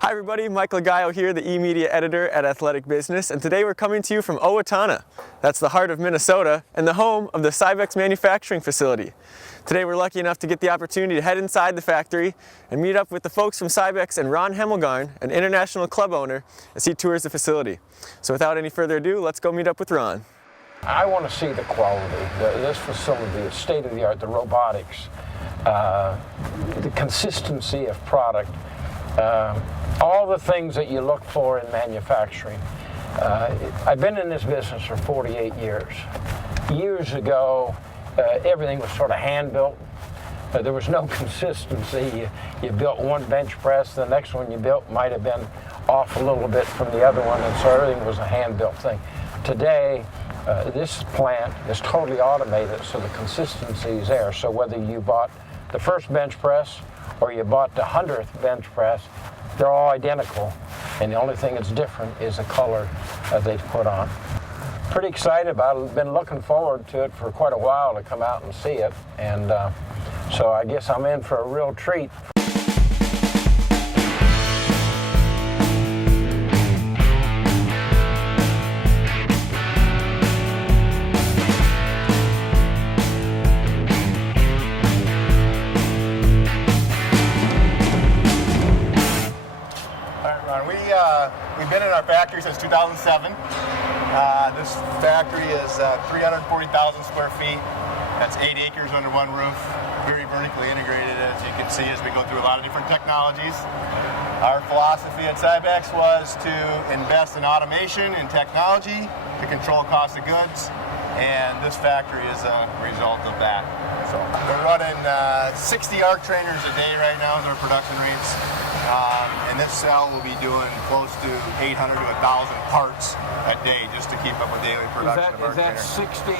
Hi everybody, Mike Lagayo here, the e-media editor at Athletic Business, and today we're coming to you from Owatonna. That's the heart of Minnesota and the home of the Cybex manufacturing facility. Today we're lucky enough to get the opportunity to head inside the factory and meet up with the folks from Cybex and Ron Hemmelgarn, an international club owner, as he tours the facility. So without any further ado, let's go meet up with Ron. I want to see the quality. This facility is state-of-the-art, the robotics, the consistency of product, all the things that you look for in manufacturing. I've been in this business for 48 years. Years ago, everything was sort of hand-built. There was no consistency. You built one bench press, the next one you built might have been off a little bit from the other one, and so everything was a hand-built thing. Today, this plant is totally automated, so the consistency is there. So whether you bought the first bench press or you bought the 100th bench press, they're all identical, and the only thing that's different is the color that they put on. Pretty excited about it. Been looking forward to it for quite a while to come out and see it, and so I guess I'm in for a real treat. We've been in our factory since 2007. This factory is 340,000 square feet. That's 8 acres under one roof. Very vertically integrated, as you can see, as we go through a lot of different technologies. Our philosophy at Cybex was to invest in automation and technology to control cost of goods, and this factory is a result of that. So we're running 60 arc trainers a day right now as our production rates. And this cell will be doing close to 800 to 1,000 parts a day just to keep up with daily production of arc trainers. Is that 60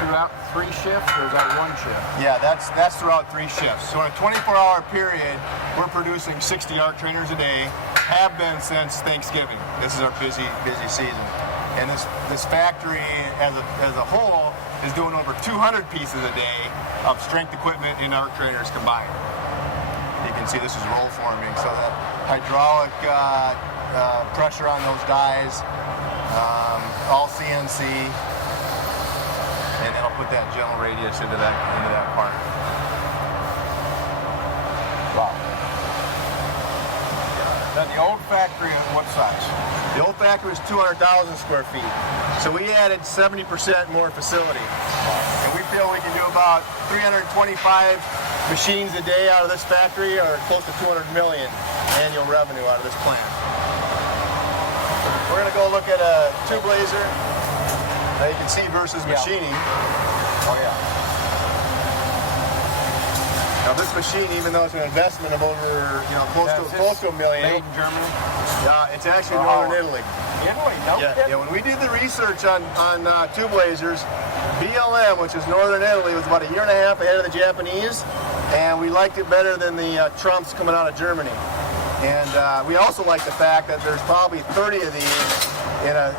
throughout 3 shifts, or is that 1 shift? Yeah, that's throughout 3 shifts. So in a 24-hour period, we're producing 60 arc trainers a day, have been since Thanksgiving. This is our busy season. And this factory as a whole is doing over 200 pieces a day of strength equipment and arc trainers combined. You can see this is roll forming, so the hydraulic pressure on those dies, all CNC, and then I'll put that general radius into that part. Wow. Now the old factory, what size? The old factory was 200,000 square feet, so we added 70% more facility, and we feel we can do about 325 machines a day out of this factory, or close to 200 million annual revenue out of this plant. We're going to go look at a tube laser. Now you can see versus machining. Oh yeah. Now this machine, even though it's an investment of over close to $1 million. Made in Germany? Yeah, it's actually Northern Italy. Italy, no kidding? Yeah, when we did the research on tube lasers, BLM, which is Northern Italy, was about 1.5 years ahead of the Japanese, and we liked it better than the Trumps coming out of Germany. And we also like the fact that there's probably 30 of these in a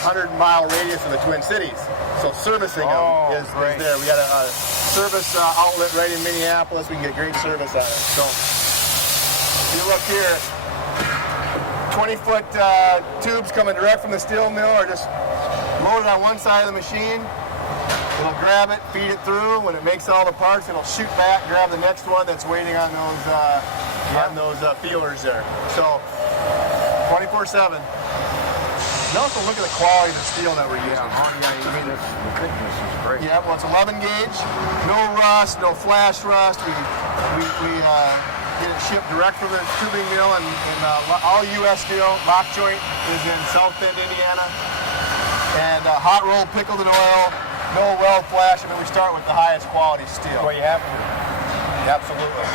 100-mile radius of the Twin Cities. So servicing them is there. We got a service outlet right in Minneapolis. We can get great service on it. So if you look here, 20-foot tubes coming direct from the steel mill are just loaded on one side of the machine. It'll grab it, feed it through. When it makes all the parts, it'll shoot back, grab the next one that's waiting on those feelers there. So 24/7. And also look at the quality of the steel that we're using. The thickness is great. Yeah, well, it's 11 gauge, no rust, no flash rust. We get it shipped direct from the tubing mill, and all U.S. steel. Lock joint is in South Bend, Indiana, and hot roll pickled in oil. No weld flash. I mean, we start with the highest quality steel. Well, you have to. Absolutely.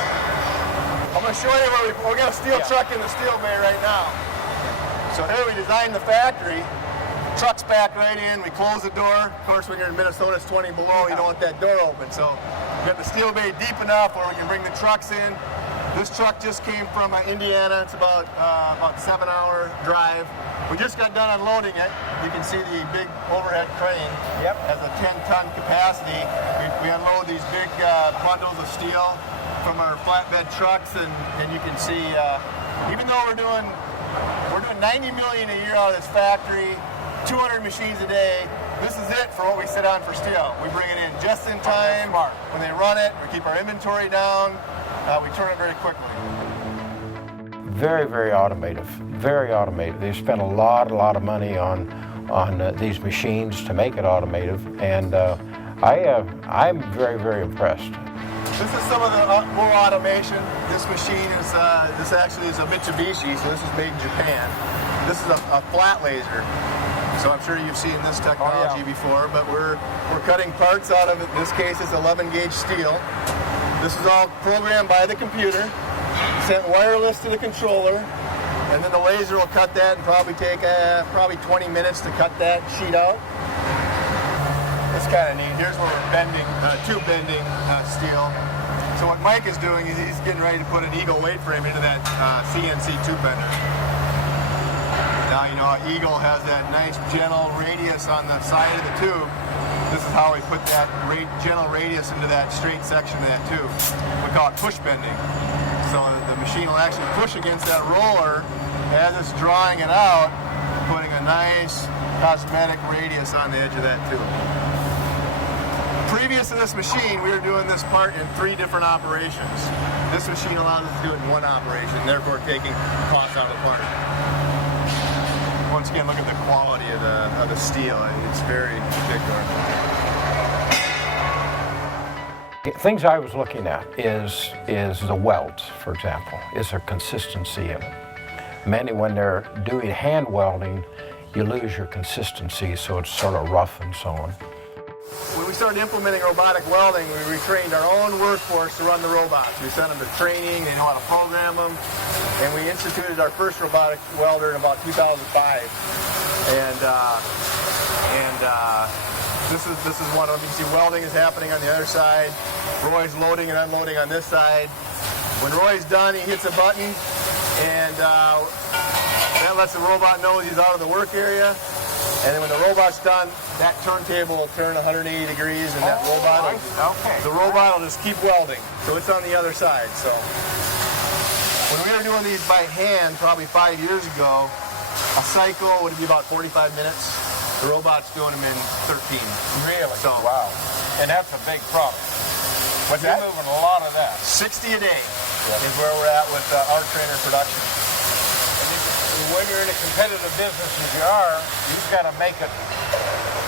I'm going to show you where we got a steel truck in the steel bay right now. So here we designed the factory. Truck's back right in. We close the door. Of course, when you're in Minnesota, it's 20 below. You don't want that door open. So we got the steel bay deep enough where we can bring the trucks in. This truck just came from Indiana. It's about 7-hour drive. We just got done unloading it. You can see the big overhead crane. Yep. Has a 10-ton capacity. We unload these big bundles of steel from our flatbed trucks, and you can see even though we're doing 90 million a year out of this factory, 200 machines a day, this is it for what we sit on for steel. We bring it in just in time. When they run it, we keep our inventory down. We turn it very quickly. Very, very automated. Very automated. They spent a lot of money on these machines to make it automated, and I'm very, very impressed. This is some of the more automation. This machine is, this actually is a Mitsubishi, so this is made in Japan. This is a flat laser. So I'm sure you've seen this technology before, but we're cutting parts out of it. In this case, it's 11 gauge steel. This is all programmed by the computer, sent wireless to the controller, and then the laser will cut that and probably take probably 20 minutes to cut that sheet out. It's kind of neat. Here's where we're bending, tube bending steel. So what Mike is doing is he's getting ready to put an Eagle weight frame into that CNC tube bender. Now, you know, Eagle has that nice gentle radius on the side of the tube. This is how we put that gentle radius into that straight section of that tube. We call it push bending. So the machine will actually push against that roller as it's drawing it out, putting a nice cosmetic radius on the edge of that tube. Previous to this machine, we were doing this part in 3 different operations. This machine allows us to do it in 1 operation, therefore taking costs out of the part. Once again, look at the quality of the steel. It's very particular. Things I was looking at is the welds, for example. Is there consistency in it? Many, when they're doing hand welding, you lose your consistency, so it's sort of rough and so on. When we started implementing robotic welding, we retrained our own workforce to run the robots. We sent them to training, they know how to program them, and we instituted our first robotic welder in about 2005. This is one of them. You can see welding is happening on the other side. Roy's loading and unloading on this side. When Roy's done, he hits a button, and that lets the robot know he's out of the work area. And then when the robot's done, that turntable will turn 180 degrees, and that the robot will just keep welding. So it's on the other side. So when we were doing these by hand, probably 5 years ago, a cycle would be about 45 minutes. The robot's doing them in 13. Really? So, wow. And that's a big product. What's You're that? moving a lot of that. 60 a day is where we're at with our trainer production. When you're in a competitive business as you are, you've got to make it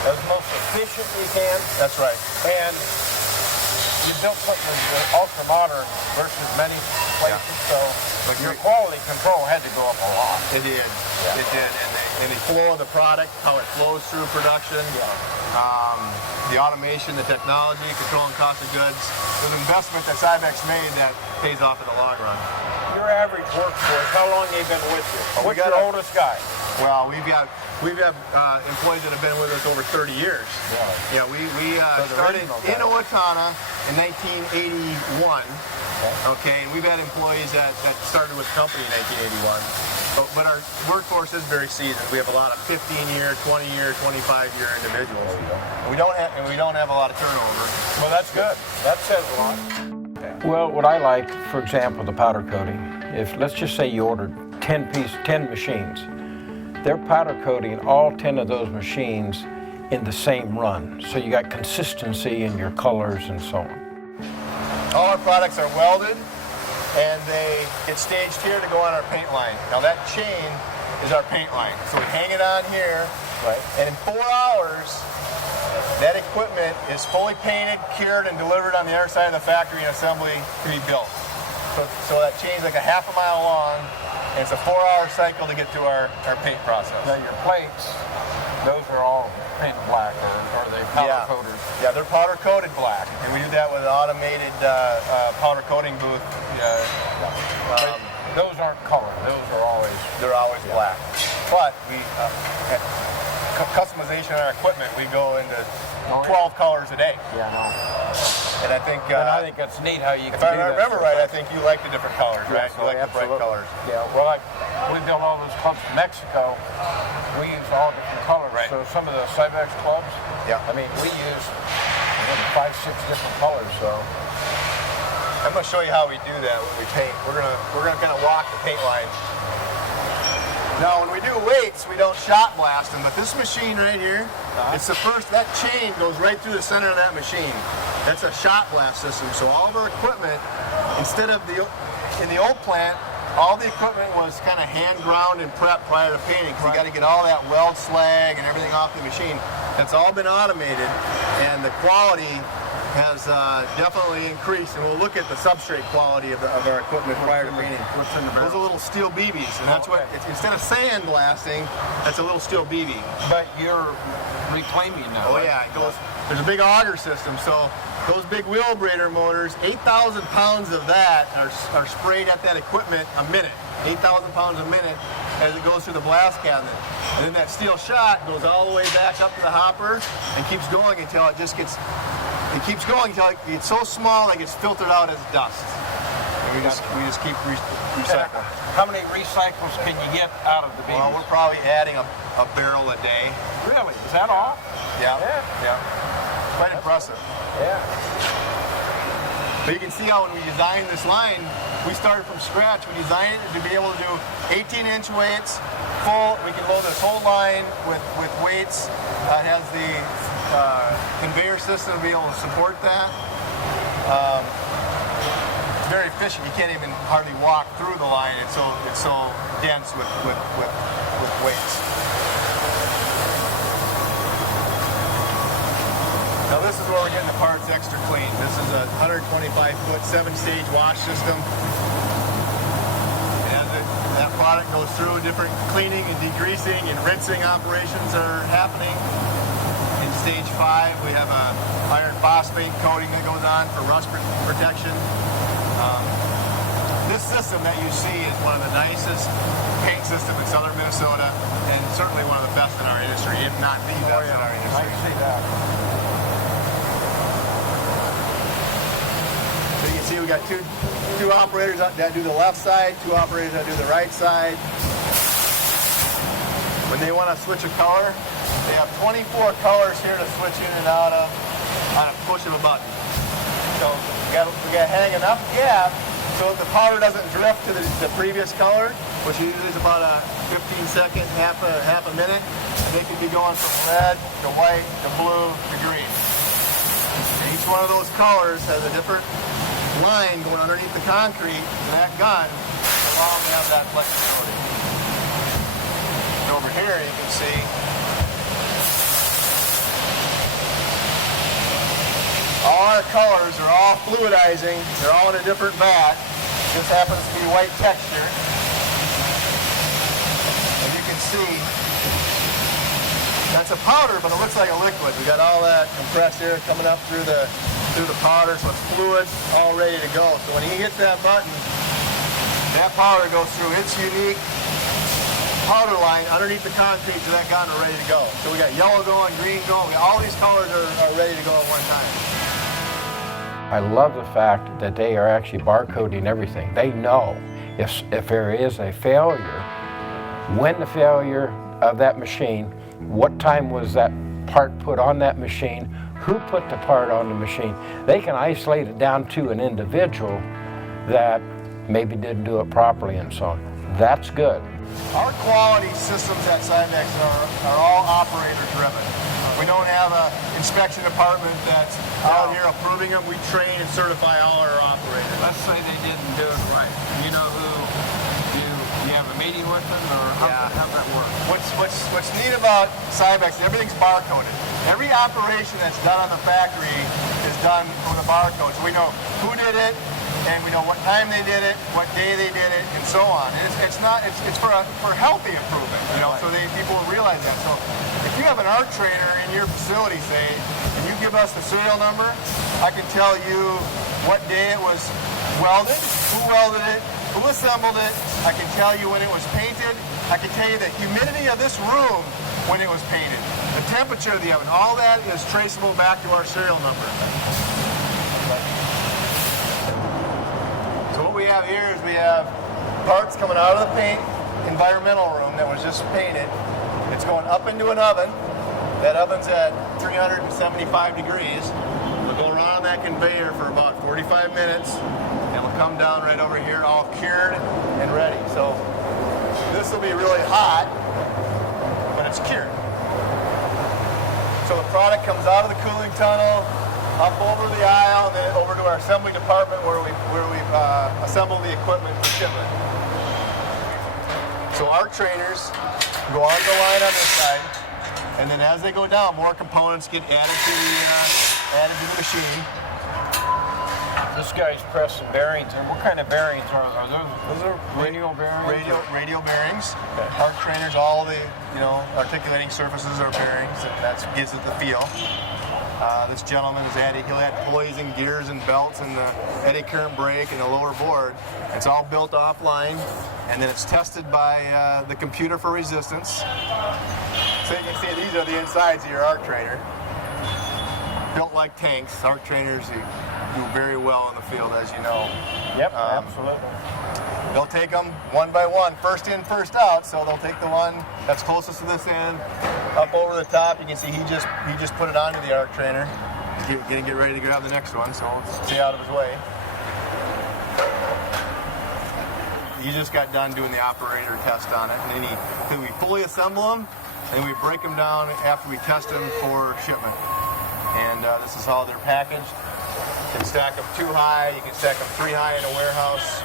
as most efficient as you can. That's right. And you built something that's ultra modern versus many places, so your quality control had to go up a lot. It did. Yeah. It did. And the flow of the product, how it flows through production, the automation, the technology, controlling cost of goods. There's an investment that Cybex made that pays off in the long run. Your average workforce, how long have they been with you? Well, What's your oldest guy? Well, we've got employees that have been with us over 30 years. Yeah. Yeah, we started in Owatonna in 1981. Okay, and we've had employees that started with the company in 1981. But our workforce is very seasoned. We have a lot of 15-year, 20-year, 25-year individuals. We don't have a lot of turnover. Well, that's good. That says a lot. Well, what I like, for example, the powder coating. If let's just say you ordered 10 machines, they're powder coating all 10 of those machines in the same run. So you got consistency in your colors and so on. All our products are welded, and they get staged here to go on our paint line. Now that chain is our paint line. So we hang it on here, and in 4 hours, that equipment is fully painted, cured, and delivered on the other side of the factory and assembly to be built. So that chain's like a half a mile long, and it's a 4-hour cycle to get to our paint process. Now your plates, those are all painted black, or are they powder coated? Yeah, they're powder coated black, and we do that with an automated powder coating booth. Those aren't colored. They're always black. But we customization on our equipment, we go into 12 colors a day. Yeah, I know. And I think that's neat how you can if I do that. remember right, I think you like the different colors, right? You like the bright colors. Yeah, well, we built all those clubs in Mexico. We use all different colors. Right. So some of the Cybex clubs, Yeah. I mean, we use 5, 6 different colors. So I'm going to show you how we do that when we paint. We're gonna kind of walk the paint line. Now, when we do weights, we don't shot blast them, but this machine right here, it's the first, that chain goes right through the center of that machine. That's a shot blast system. So all of our equipment, instead of in the old plant, all the equipment was kind of hand ground and prepped prior to painting, because you got to get all that weld slag and everything off the machine. That's all been automated, and the quality has definitely increased, and we'll look at the substrate quality of our equipment prior to painting. What's in the barrel? Those are little steel BBs, and that's what, instead of sand blasting, that's a little steel BB. But you're reclaiming now. Oh right? yeah, it goes, there's a big auger system, so those big wheel brader motors, 8,000 pounds of that are sprayed at that equipment a minute. 8,000 pounds a minute as it goes through the blast cabinet. And then that steel shot goes all the way back up to the hopper and keeps going until it just gets, it keeps going until it gets so small that it gets filtered out as dust. And we just keep recycling. How many recycles can you get out of the beans? Well, we're probably adding a barrel a day. Really? Is that all? Yeah. Yeah. Yeah. Quite impressive. Yeah. But you can see how when we designed this line, we started from scratch. We designed it to be able to do 18-inch weights, full. We can load this whole line with weights. It has the conveyor system to be able to support that. It's very efficient. You can't even hardly walk through the line. It's so dense with weights. Now this is where we're getting the parts extra clean. This is a 125-foot 7-stage wash system. And that product goes through different cleaning and degreasing and rinsing operations are happening. In stage 5, we have a iron phosphate coating that goes on for rust protection. This system that you see is one of the nicest paint systems in southern Minnesota, and certainly one of the best in our industry, if not the best in our industry. I see that. See, we got two operators that do the left side, 2 operators that do the right side. When they want to switch a color, they have 24 colors here to switch in and out of on a push of a button. So we got to hang enough gap so that the powder doesn't drift to the previous color, which usually is about a 15-second, half a minute. And they can be going from red to white to blue to green. And each one of those colors has a different line going underneath the concrete, and that gun allows them to have that flexibility. And over here you can see all our colors are all fluidizing. They're all in a different vat. This happens to be white texture. As you can see, that's a powder, but it looks like a liquid. We got all that compressed air coming up through the powder, so it's fluid, all ready to go. So when he hits that button, that powder goes through its unique powder line underneath the concrete to that gun are ready to go. So we got yellow going, green going, all these colors are ready to go at one time. I love the fact that they are actually barcoding everything. They know if there is a failure, when the failure of that machine, what time was that part put on that machine, who put the part on the machine. They can isolate it down to an individual that maybe didn't do it properly and so on. That's good. Our quality systems at Cybex are all operator driven. We don't have an inspection department that's out here approving them. We train and certify all our operators. Let's say they didn't do it right. You know who you have a meeting with them, or how does that work? What's neat about Cybex, everything's barcoded. Every operation that's done on the factory is done with a barcode. So we know who did it, and we know what time they did it, what day they did it, and so on. And it's for healthy improvement, you know, so people will realize that. So if you have an art trainer in your facility, say, and you give us the serial number, I can tell you what day it was welded, who welded it, who assembled it. I can tell you when it was painted. I can tell you the humidity of this room when it was painted, the temperature of the oven. All that is traceable back to our serial number. So what we have here is we have parts coming out of the paint environmental room that was just painted. It's going up into an oven. That oven's at 375 degrees. It'll go around on that conveyor for about 45 minutes, and it'll come down right over here all cured and ready. So this will be really hot, but it's cured. So the product comes out of the cooling tunnel, up over the aisle, and then over to our assembly department where we assemble the equipment for shipment. So our trainers go on the line on this side, and then as they go down, more components get added to the machine. This guy's pressing bearings. And what kind of bearings are those? Are radial bearings? Radial bearings. Okay. Our trainers, all the articulating surfaces are bearings, and that gives it the feel. This gentleman is he'll add pulleys and gears and belts and the eddy current brake and the lower board. It's all built offline, and then it's tested by the computer for resistance. So you can see these are the insides of your arc trainer. Built like tanks. Arc trainers do very well in the field, as you know. Yep, absolutely. They'll take them one by one, first in, first out. So they'll take the one that's closest to this end, up over the top. You can see he just put it onto the arc trainer. He's gonna get ready to grab the next one, so let's stay out of his way. He just got done doing the operator test on it, and then we fully assemble them, and we break them down after we test them for shipment. And this is how they're packaged. You can stack them 2 high, you can stack them 3 high in a warehouse.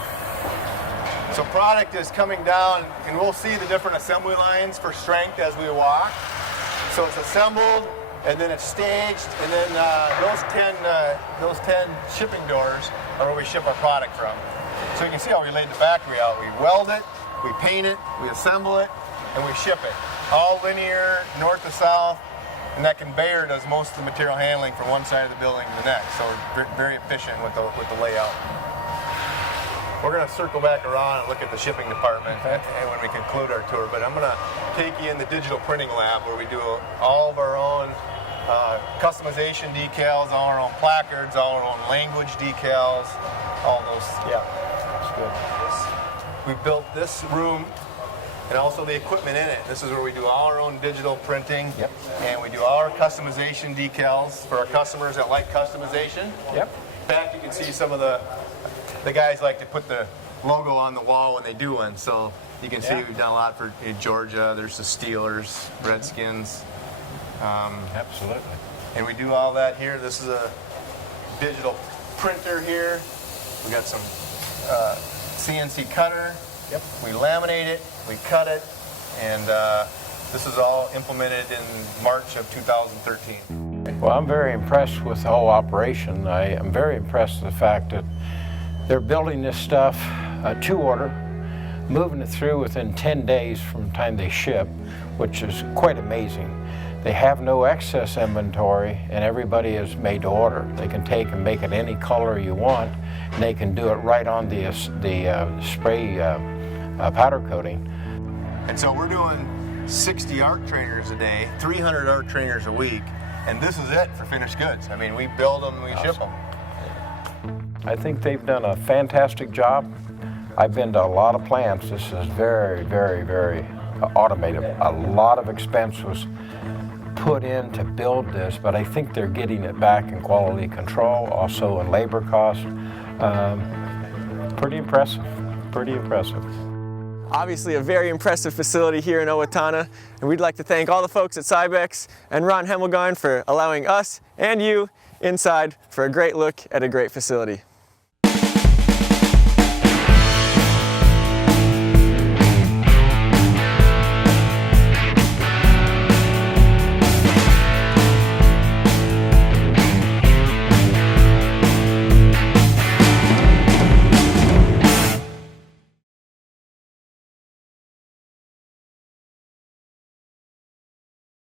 So product is coming down, and we'll see the different assembly lines for strength as we walk. So it's assembled, and then it's staged, and then those 10 shipping doors are where we ship our product from. So you can see how we laid the factory out. We weld it, we paint it, we assemble it, and we ship it. All linear, north to south, and that conveyor does most of the material handling from one side of the building to the next. So we're very efficient with the layout. We're going to circle back around and look at the shipping department and when we conclude our tour, but I'm going to take you in the digital printing lab where we do all of our own customization decals, all our own placards, all our own language decals, all those. Yeah, that's good. We built this room and also the equipment in it. This is where we do all our own digital printing. Yep. And we do all our customization decals for our customers that like customization. Yep. In fact, you can see some of the guys like to put the logo on the wall when they do one. So you can see we've done a lot for Georgia. There's the Steelers, Redskins. Absolutely. And we do all that here. This is a digital printer here. We got some CNC cutter. Yep. We laminate it, we cut it, and this is all implemented in March of 2013. Well, I'm very impressed with the whole operation. I am very impressed with the fact that they're building this stuff to order, moving it through within 10 days from the time they ship, which is quite amazing. They have no excess inventory, and everybody is made to order. They can take and make it any color you want, and they can do it right on the spray powder coating. And so we're doing 60 arc trainers a day, 300 arc trainers a week, and this is it for finished goods. I mean, we build them, we ship them. I think they've done a fantastic job. I've been to a lot of plants. This is very, very, very automated. A lot of expense was put in to build this, but I think they're getting it back in quality control, also in labor costs. Pretty impressive, pretty impressive. Obviously a very impressive facility here in Owatonna, and we'd like to thank all the folks at Cybex and Ron Hemmelgarn for allowing us and you inside for a great look at a great facility.